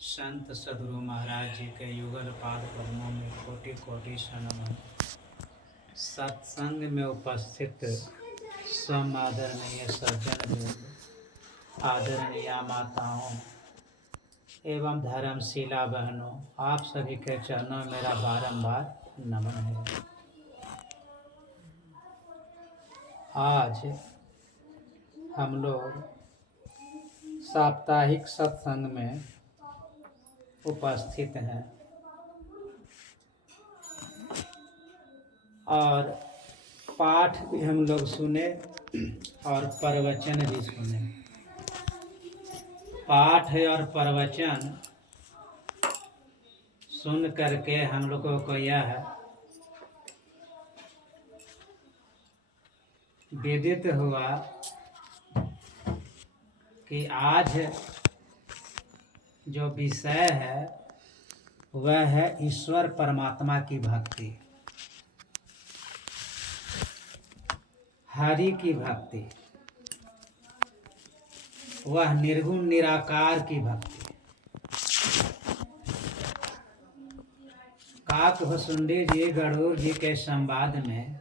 संत सदगुरु महाराज जी के युगल पाद पद्मों में कोटि कोटि सनम। सत्संग में उपस्थित स्वम आदरणीय सज्जन, आदरणीय माताओं एवं धर्मशिला बहनों, आप सभी के चरणों में मेरा बारंबार नमन है। आज हम लोग साप्ताहिक सत्संग में उपस्थित हैं और पाठ भी हम लोग सुने और प्रवचन भी सुने। पाठ और प्रवचन सुन करके हम लोगों को यह विदित हुआ कि आज जो विषय है वह है ईश्वर परमात्मा की भक्ति, हरि की भक्ति, वह निर्गुण निराकार की भक्ति। काक भुसुंडी जी गणूर जी के संवाद में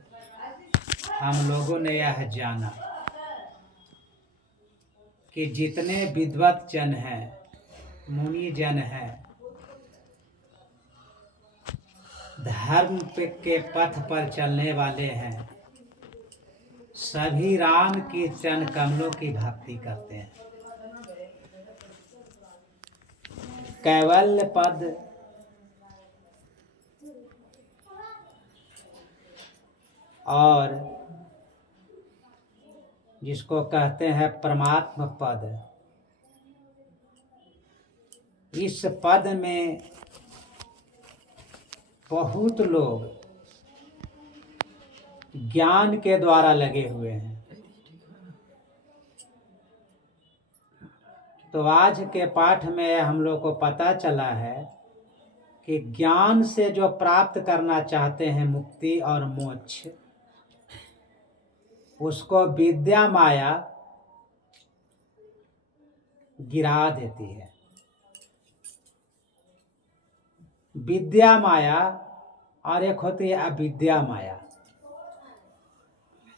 हम लोगों ने यह जाना कि जितने विद्वत जन हैं, मुनि जन हैं, धर्म के पथ पर चलने वाले हैं, सभी राम की चरण कमलों की भक्ति करते हैं। कैवल्य पद और जिसको कहते हैं परमात्म पद, इस पद में बहुत लोग ज्ञान के द्वारा लगे हुए हैं। तो आज के पाठ में हम लोग को पता चला है कि ज्ञान से जो प्राप्त करना चाहते हैं मुक्ति और मोक्ष, उसको विद्या माया गिरा देती है। विद्या माया और एक होती है अविद्या माया।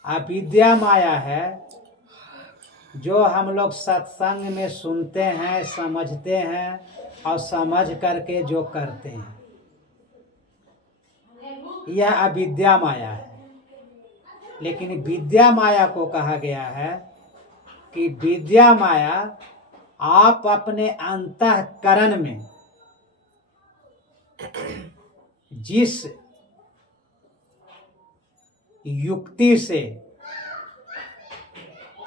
अविद्या माया है जो हम लोग सत्संग में सुनते हैं, समझते हैं और समझ करके जो करते हैं, यह अविद्या माया है। लेकिन विद्या माया को कहा गया है कि विद्या माया आप अपने अंतःकरण में जिस युक्ति से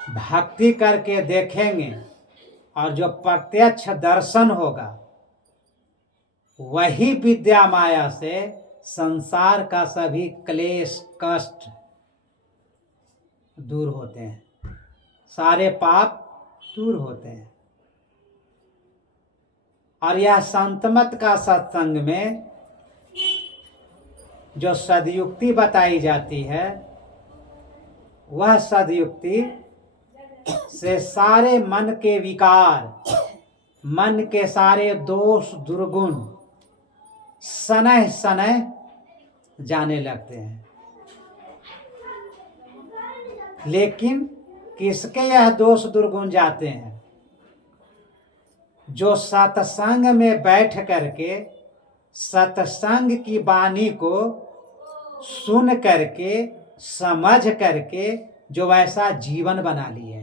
भक्ति करके देखेंगे और जो प्रत्यक्ष दर्शन होगा, वही विद्या माया से संसार का सभी क्लेश कष्ट दूर होते हैं, सारे पाप दूर होते हैं। और यह संतमत का सत्संग में जो सदयुक्ति बताई जाती है, वह सदयुक्ति से सारे मन के विकार, मन के सारे दोष दुर्गुण सनह सनह जाने लगते हैं। लेकिन किसके यह दोष दुर्गुण जाते हैं? जो सत्संग में बैठ करके सत्संग की वाणी को सुन करके समझ करके जो वैसा जीवन बना लिए।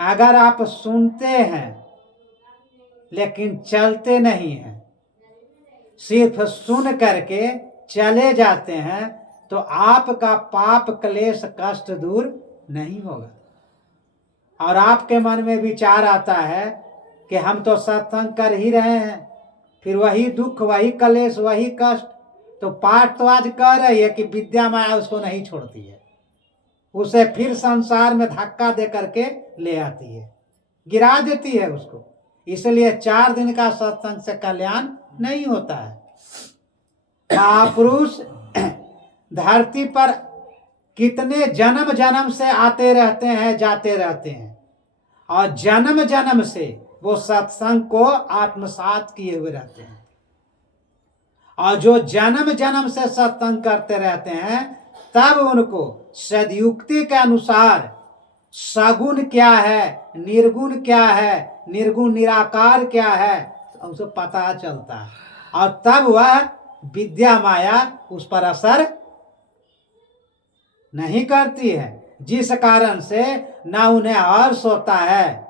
अगर आप सुनते हैं लेकिन चलते नहीं हैं, सिर्फ सुन करके चले जाते हैं, तो आपका पाप क्लेश कष्ट दूर नहीं होगा। और आपके मन में विचार आता है कि हम तो सत्संग कर ही रहे हैं, फिर वही दुख, वही क्लेश, वही कष्ट। तो पाठ तो आज कह रही है कि विद्या माया उसको नहीं छोड़ती है, उसे फिर संसार में धक्का दे करके ले आती है, गिरा देती है उसको। इसलिए 4 दिन का सत्संग से कल्याण नहीं होता है। महापुरुष धरती पर कितने जन्म जन्म से आते रहते हैं, जाते रहते हैं, और जन्म जन्म से वो सत्संग को आत्मसात किए हुए रहते हैं। और जो जन्म जन्म से सत्संग करते रहते हैं, तब उनको सदयुक्ति के अनुसार सगुण क्या है, निर्गुण क्या है, निर्गुण निराकार क्या है, उसे पता चलता है। और तब वह विद्या माया उस पर असर नहीं करती है, जिस कारण से न उन्हें हर्ष होता है,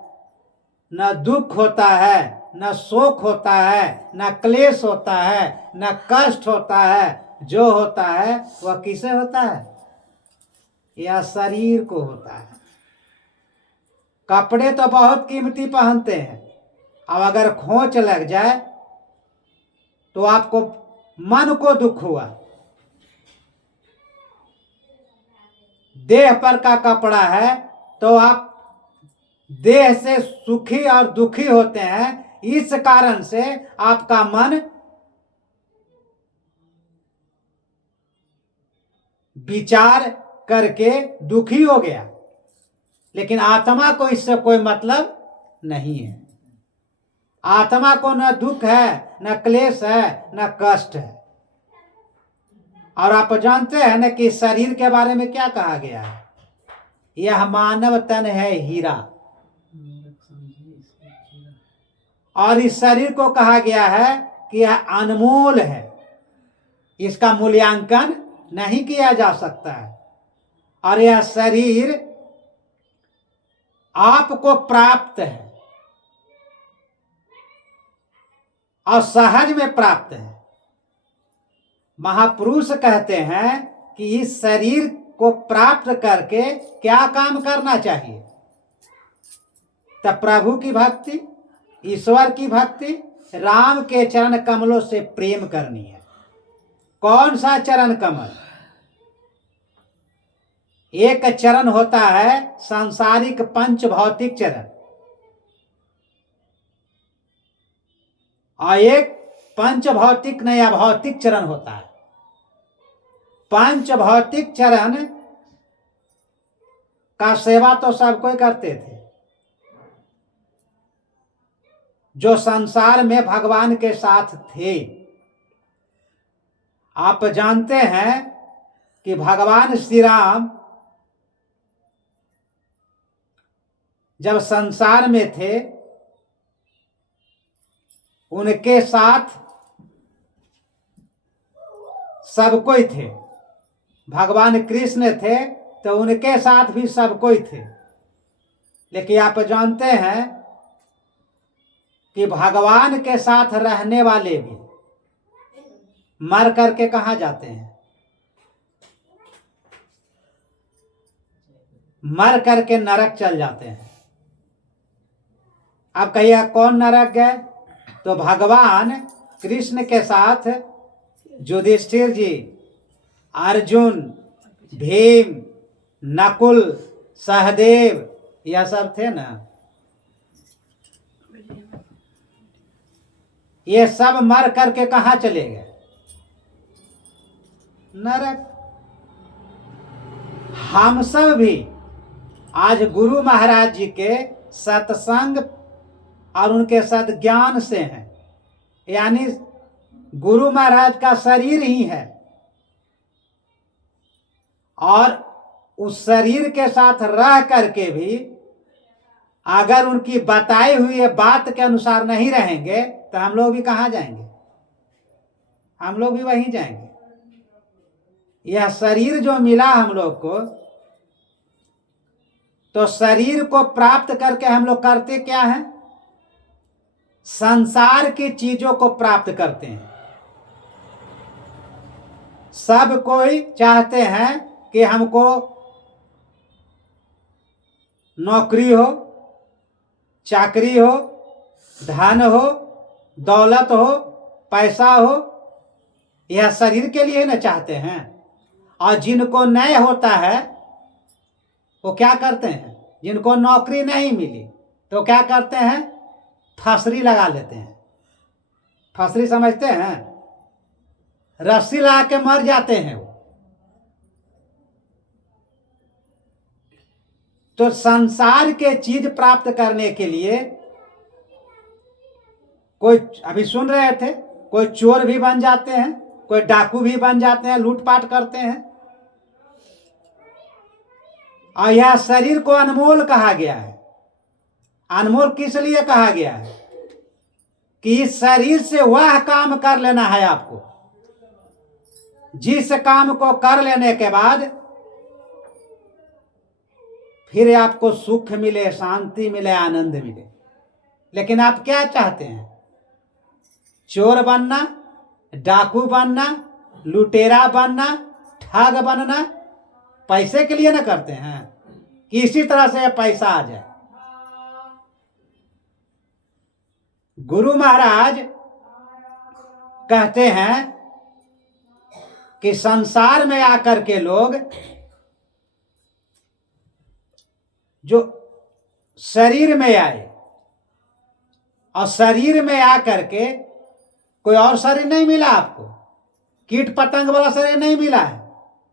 न दुख होता है, न शोक होता है, न क्लेश होता है, न कष्ट होता है। जो होता है वह किसे होता है? यह शरीर को होता है। कपड़े तो बहुत कीमती पहनते हैं, अब अगर खोंच लग जाए तो आपको मन को दुख हुआ। देह पर का कपड़ा है तो आप देह से सुखी और दुखी होते हैं, इस कारण से आपका मन विचार करके दुखी हो गया। लेकिन आत्मा को इससे कोई मतलब नहीं है। आत्मा को न दुख है, न क्लेश है, न कष्ट है। और आप जानते हैं न कि शरीर के बारे में क्या कहा गया है? यह मानव तन है हीरा। और इस शरीर को कहा गया है कि यह अनमोल है, इसका मूल्यांकन नहीं किया जा सकता है। और यह शरीर आपको प्राप्त है और सहज में प्राप्त है। महापुरुष कहते हैं कि इस शरीर को प्राप्त करके क्या काम करना चाहिए? तब प्रभु की भक्ति, ईश्वर की भक्ति, राम के चरण कमलों से प्रेम करनी है। कौन सा चरण कमल? एक चरण होता है सांसारिक पंच भौतिक चरण, और एक पंच भौतिक नहीं अभौतिक चरण होता है। पंच भौतिक चरण का सेवा तो सब कोई करते थे, जो संसार में भगवान के साथ थे। आप जानते हैं कि भगवान श्री राम जब संसार में थे, उनके साथ सब कोई थे। भगवान कृष्ण थे तो उनके साथ भी सब कोई थे। लेकिन आप जानते हैं कि भगवान के साथ रहने वाले भी मर करके कहाँ जाते हैं? मर करके नरक चल जाते हैं। अब कहिए कौन नरक गए? तो भगवान कृष्ण के साथ युधिष्ठिर जी, अर्जुन, भीम, नकुल, सहदेव, यह सब थे ना। ये सब मर करके कहाँ चले गए? नरक। हम सब भी आज गुरु महाराज जी के सत्संग और उनके सद्ज्ञान से हैं, यानी गुरु महाराज का शरीर ही है, और उस शरीर के साथ रह करके भी अगर उनकी बताई हुई बात के अनुसार नहीं रहेंगे तो हम लोग भी कहाँ जाएंगे? हम लोग भी वहीं जाएंगे। यह शरीर जो मिला हम लोग को, तो शरीर को प्राप्त करके हम लोग करते क्या है? संसार की चीजों को प्राप्त करते हैं। सब कोई चाहते हैं कि हमको नौकरी हो, चाकरी हो, धन हो, दौलत हो, पैसा हो, यह शरीर के लिए न चाहते हैं। और जिनको नहीं होता है वो क्या करते हैं? जिनको नौकरी नहीं मिली तो क्या करते हैं? फसरी लगा लेते हैं। फसरी समझते हैं? रस्सी लगा के मर जाते हैं वो। तो संसार के चीज प्राप्त करने के लिए कोई अभी सुन रहे थे, कोई चोर भी बन जाते हैं, कोई डाकू भी बन जाते हैं, लूटपाट करते हैं। और यह शरीर को अनमोल कहा गया है। अनमोल किस लिए कहा गया है? कि इस शरीर से वह काम कर लेना है आपको, जिस काम को कर लेने के बाद फिर आपको सुख मिले, शांति मिले, आनंद मिले। लेकिन आप क्या चाहते हैं? चोर बनना, डाकू बनना, लुटेरा बनना, ठग बनना, पैसे के लिए ना करते हैं कि इसी तरह से पैसा आ जाए। गुरु महाराज कहते हैं कि संसार में आकर के लोग जो शरीर में आए, और शरीर में आकर के कोई और शरीर नहीं मिला आपको, कीट पतंग वाला शरीर नहीं मिला है,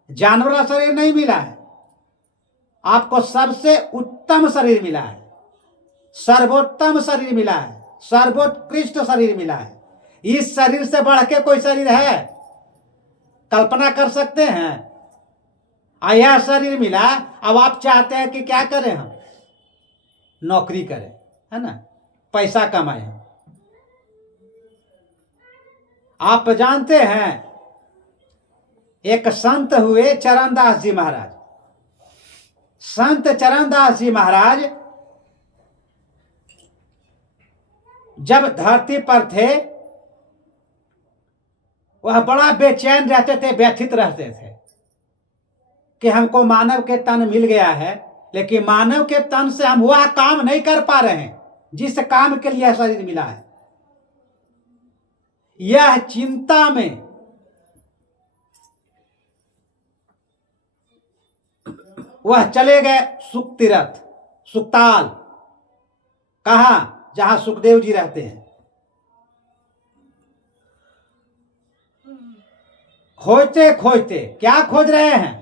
जानवर वाला शरीर नहीं मिला है, आपको सबसे उत्तम शरीर मिला है, सर्वोत्तम शरीर मिला है, सर्वोत्कृष्ट शरीर मिला है। इस शरीर से बढ़ के कोई शरीर है? कल्पना कर सकते हैं? यह शरीर मिला, अब आप चाहते हैं कि क्या करें? हम नौकरी करें, है ना, पैसा कमाएं। आप जानते हैं एक संत हुए चरणदास जी महाराज। संत चरणदास जी महाराज जब धरती पर थे, वह बड़ा बेचैन रहते थे, व्यथित रहते थे कि हमको मानव के तन मिल गया है, लेकिन मानव के तन से हम वह काम नहीं कर पा रहे हैं जिस काम के लिए शरीर मिला है। यह चिंता में वह चले गए सुख तीर्थ, सुखताल। कहा? जहां सुखदेव जी रहते हैं। खोजते खोजते क्या खोज रहे हैं?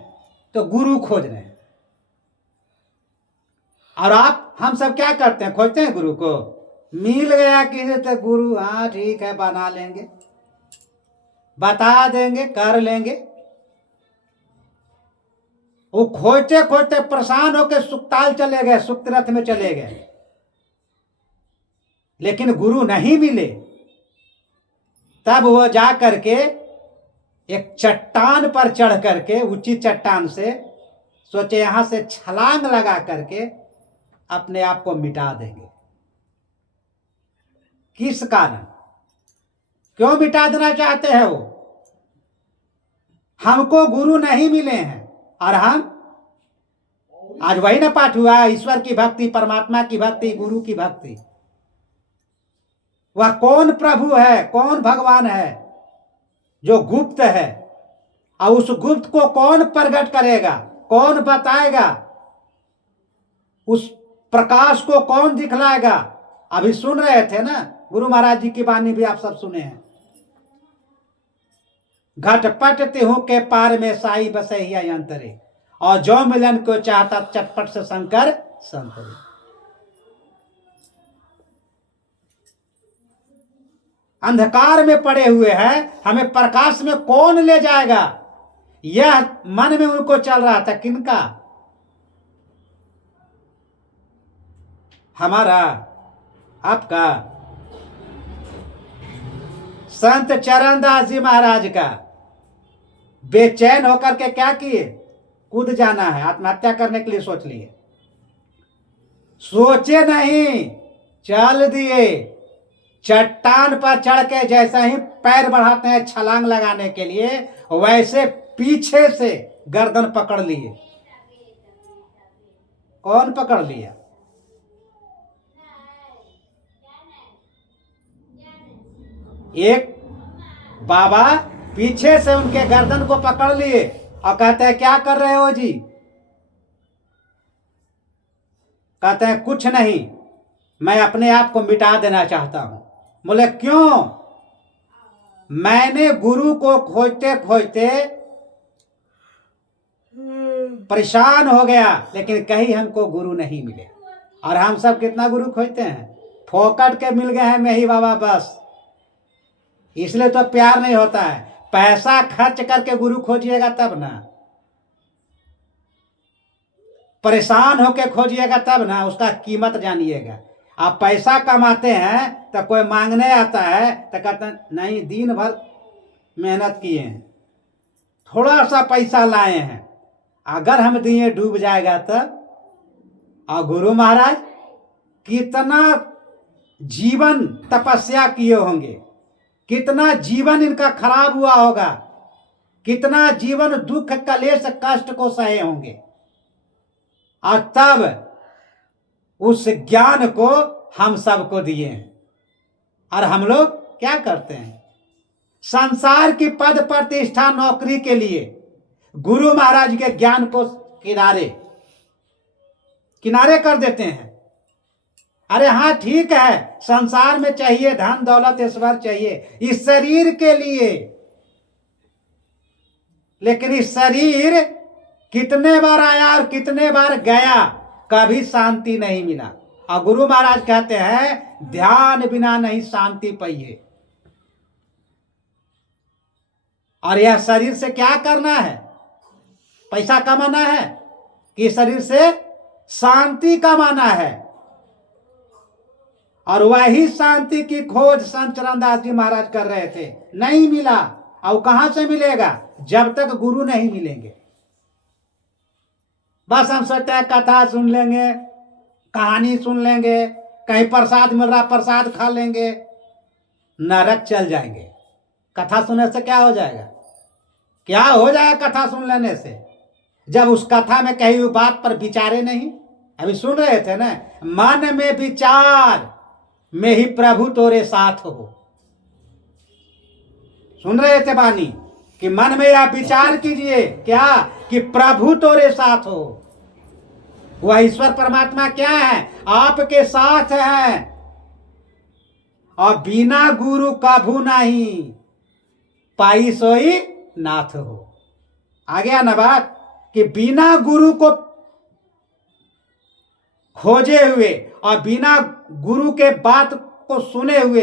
तो गुरु खोज रहे हैं। और आप, हम सब क्या करते हैं? खोजते हैं गुरु को। मिल गया किसी तो गुरु, हाँ ठीक है, बना लेंगे, बता देंगे, कर लेंगे। वो खोजते खोजते परेशान होकर सुखताल चले गए, सुख तीर्थ में चले गए, लेकिन गुरु नहीं मिले। तब वह जा करके एक चट्टान पर चढ़ करके, ऊंची चट्टान से, सोचे यहां से छलांग लगा करके अपने आप को मिटा देंगे। किस कारण? क्यों मिटा देना चाहते हैं वो? हमको गुरु नहीं मिले हैं, और हम आज वही ना पाठ हुआ, ईश्वर की भक्ति, परमात्मा की भक्ति, गुरु की भक्ति। वह कौन प्रभु है, कौन भगवान है जो गुप्त है, और उस गुप्त को कौन प्रकट करेगा, कौन बताएगा, उस प्रकाश को कौन दिखलाएगा? अभी सुन रहे थे ना, गुरु महाराज जी की वाणी भी आप सब सुने हैं। घटपट तिहु के पार में साई बसे ही अंतरे, और जो मिलन को चाहता चटपट से शंकर संतरे। अंधकार में पड़े हुए हैं, हमें प्रकाश में कौन ले जाएगा? यह मन में उनको चल रहा था। किनका? हमारा, आपका। संत चरणदास जी महाराज का बेचैन होकर के क्या किए? कूद जाना है, आत्महत्या करने के लिए सोच लिए। सोचे नहीं, चल दिए। चट्टान पर चढ़ के जैसा ही पैर बढ़ाते हैं छलांग लगाने के लिए, वैसे पीछे से गर्दन पकड़ लिए। कौन पकड़ लिया? एक बाबा पीछे से उनके गर्दन को पकड़ लिए और कहते हैं, क्या कर रहे हो जी? कहते हैं, कुछ नहीं, मैं अपने आप को मिटा देना चाहता हूं। बोले, क्यों? मैंने गुरु को खोजते खोजते परेशान हो गया, लेकिन कहीं हमको गुरु नहीं मिले। और हम सब कितना गुरु खोजते हैं? फोकट के मिल गए हैं मेही बाबा बस, इसलिए तो प्यार नहीं होता है। पैसा खर्च करके गुरु खोजिएगा तब ना, परेशान होके खोजिएगा तब ना, उसका कीमत जानिएगा। आप पैसा कमाते हैं तो कोई मांगने आता है तो कहते हैं नहीं, दिन भर मेहनत किए हैं, थोड़ा सा पैसा लाए हैं, अगर हम दिए डूब जाएगा तब। और गुरु महाराज कितना जीवन तपस्या किए होंगे, कितना जीवन इनका खराब हुआ होगा, कितना जीवन दुख कलेश कष्ट को सहे होंगे, और तब उस ज्ञान को हम सबको दिए हैं। और हम लोग क्या करते हैं? संसार की पद प्रतिष्ठा नौकरी के लिए गुरु महाराज के ज्ञान को किनारे कर देते हैं। अरे हाँ ठीक है, संसार में चाहिए धन दौलत ऐश्वर्य चाहिए इस शरीर के लिए, लेकिन इस शरीर कितने बार आया और कितने बार गया, कभी शांति नहीं मिला। और गुरु महाराज कहते हैं ध्यान बिना नहीं शांति पाइए। और यह शरीर से क्या करना है? पैसा कमाना है कि शरीर से शांति कमाना है। और वही शांति की खोज संत चरणदास जी महाराज कर रहे थे, नहीं मिला। और कहां से मिलेगा? जब तक गुरु नहीं मिलेंगे। बस हम सोचते हैं कथा सुन लेंगे, कहानी सुन लेंगे, कहीं प्रसाद मिल रहा प्रसाद खा लेंगे, नरक चल जाएंगे। कथा सुनने से क्या हो जाएगा? क्या हो जाएगा कथा सुन लेने से? जब उस कथा में कही हुई बात पर विचारे नहीं। अभी सुन रहे थे ना, मन में विचार में ही प्रभु तोरे साथ हो। सुन रहे थे बानी कि मन में आप विचार कीजिए क्या कि प्रभु तोरे साथ हो। वह ईश्वर परमात्मा क्या है? आपके साथ है। और बिना गुरु कभू नहीं पाई सोई नाथ हो। आ गया ना बात कि बिना गुरु को खोजे हुए और बिना गुरु के बात को सुने हुए